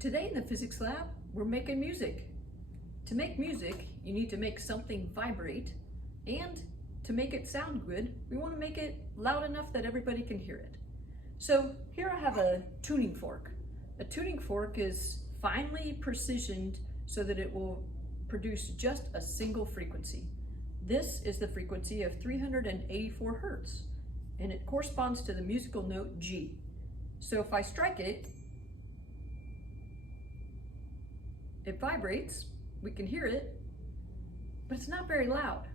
Today in the physics lab, we're making music. To make music, you need to make something vibrate, and to make it sound good, we want to make it loud enough that everybody can hear it. So here I have a tuning fork. A tuning fork is finely precisioned so that it will produce just a single frequency. This is the frequency of 384 Hertz, and it corresponds to the musical note G. So if I strike it, it vibrates, we can hear it, but it's not very loud.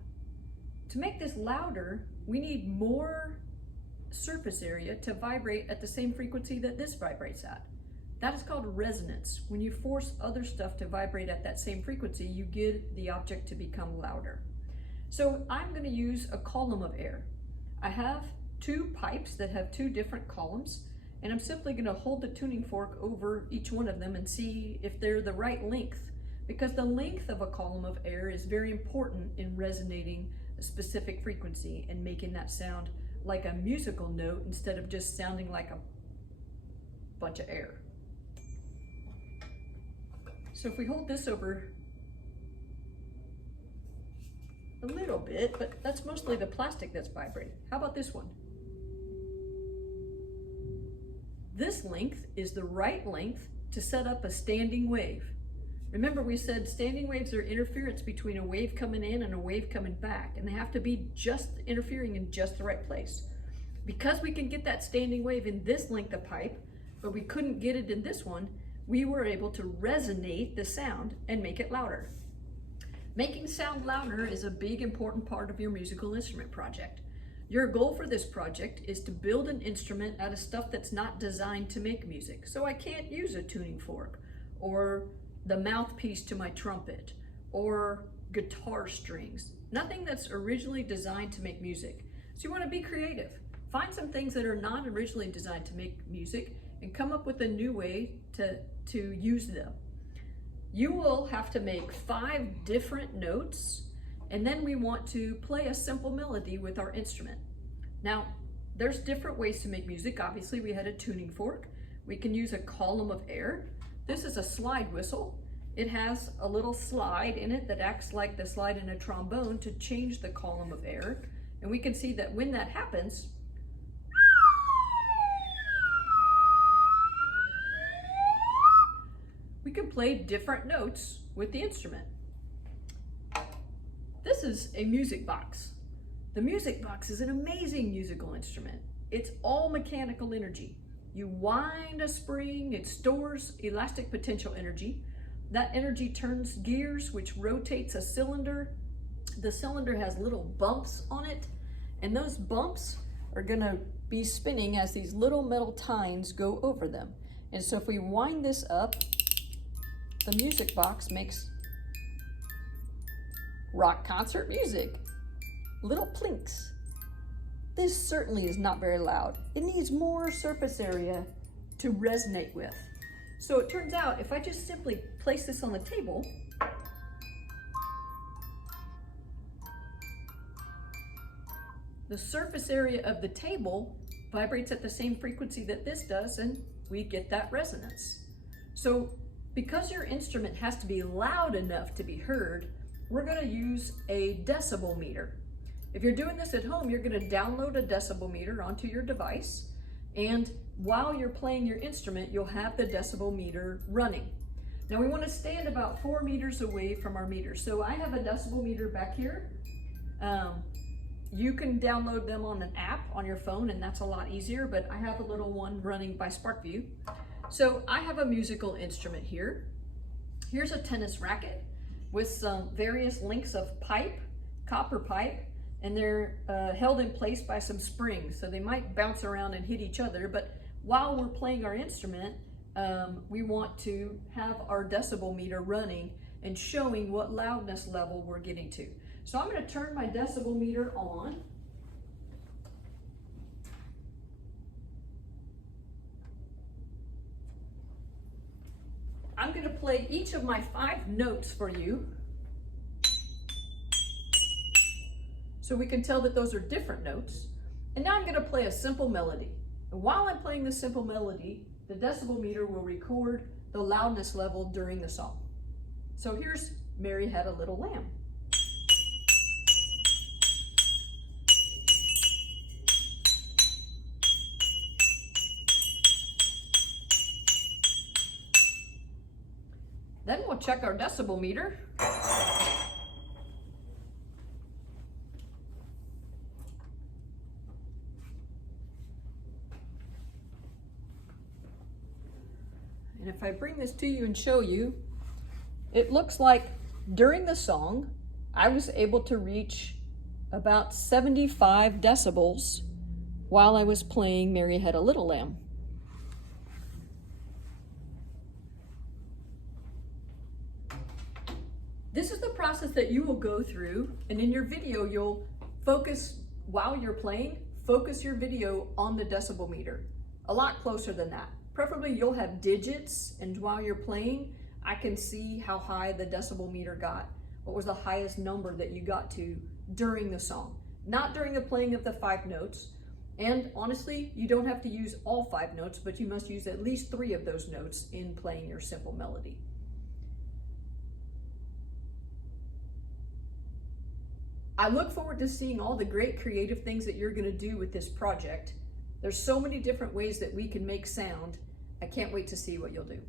To make this louder, we need more surface area to vibrate at the same frequency that this vibrates at. That is called resonance. When you force other stuff to vibrate at that same frequency, you get the object to become louder. So I'm going to use a column of air. I have two pipes that have two different columns, and I'm simply going to hold the tuning fork over each one of them and see if they're the right length, because the length of a column of air is very important in resonating a specific frequency and making that sound like a musical note instead of just sounding like a bunch of air. So if we hold this over a little bit, but that's mostly the plastic that's vibrating. How about this one? This length is the right length to set up a standing wave. Remember, we said standing waves are interference between a wave coming in and a wave coming back, and they have to be just interfering in just the right place. Because we can get that standing wave in this length of pipe, but we couldn't get it in this one, we were able to resonate the sound and make it louder. Making sound louder is a big important part of your musical instrument project. Your goal for this project is to build an instrument out of stuff that's not designed to make music. So I can't use a tuning fork, or the mouthpiece to my trumpet, or guitar strings. Nothing that's originally designed to make music. So you want to be creative. Find some things that are not originally designed to make music and come up with a new way to use them. You will have to make 5 different notes, and then we want to play a simple melody with our instrument. Now, there's different ways to make music. Obviously, we had a tuning fork. We can use a column of air. This is a slide whistle. It has a little slide in it that acts like the slide in a trombone to change the column of air. And we can see that when that happens, we can play different notes with the instrument. This is a music box. The music box is an amazing musical instrument. It's all mechanical energy. You wind a spring, it stores elastic potential energy. That energy turns gears, which rotates a cylinder. The cylinder has little bumps on it, and those bumps are gonna be spinning as these little metal tines go over them. And so if we wind this up, the music box makes rock concert music. Little plinks. This certainly is not very loud. It needs more surface area to resonate with. So it turns out if I just simply place this on the table, the surface area of the table vibrates at the same frequency that this does, and we get that resonance. So because your instrument has to be loud enough to be heard, we're going to use a decibel meter. If you're doing this at home, you're going to download a decibel meter onto your device, and while you're playing your instrument, you'll have the decibel meter running. Now we want to stand about 4 meters away from our meter. So I have a decibel meter back here. You can download them on an app on your phone, and that's a lot easier, but I have a little one running by SparkView. So I have a musical instrument here. Here's a tennis racket with some various lengths of pipe, copper pipe, and they're held in place by some springs. So they might bounce around and hit each other, but while we're playing our instrument, we want to have our decibel meter running and showing what loudness level we're getting to. So I'm going to turn my decibel meter on. I'm going to play each of my 5 notes for you, so we can tell that those are different notes. And now I'm going to play a simple melody. And while I'm playing this simple melody, the decibel meter will record the loudness level during the song. So here's Mary Had a Little Lamb. Then we'll check our decibel meter. And if I bring this to you and show you, it looks like during the song, I was able to reach about 75 decibels while I was playing Mary Had a Little Lamb. This is the process that you will go through, and in your video, you'll focus, while you're playing, focus your video on the decibel meter. A lot closer than that. Preferably you'll have digits, and while you're playing, I can see how high the decibel meter got. What was the highest number that you got to during the song? Not during the playing of the 5 notes. And honestly, you don't have to use all 5 notes, but you must use at least 3 of those notes in playing your simple melody. I look forward to seeing all the great creative things that you're going to do with this project. There's so many different ways that we can make sound. I can't wait to see what you'll do.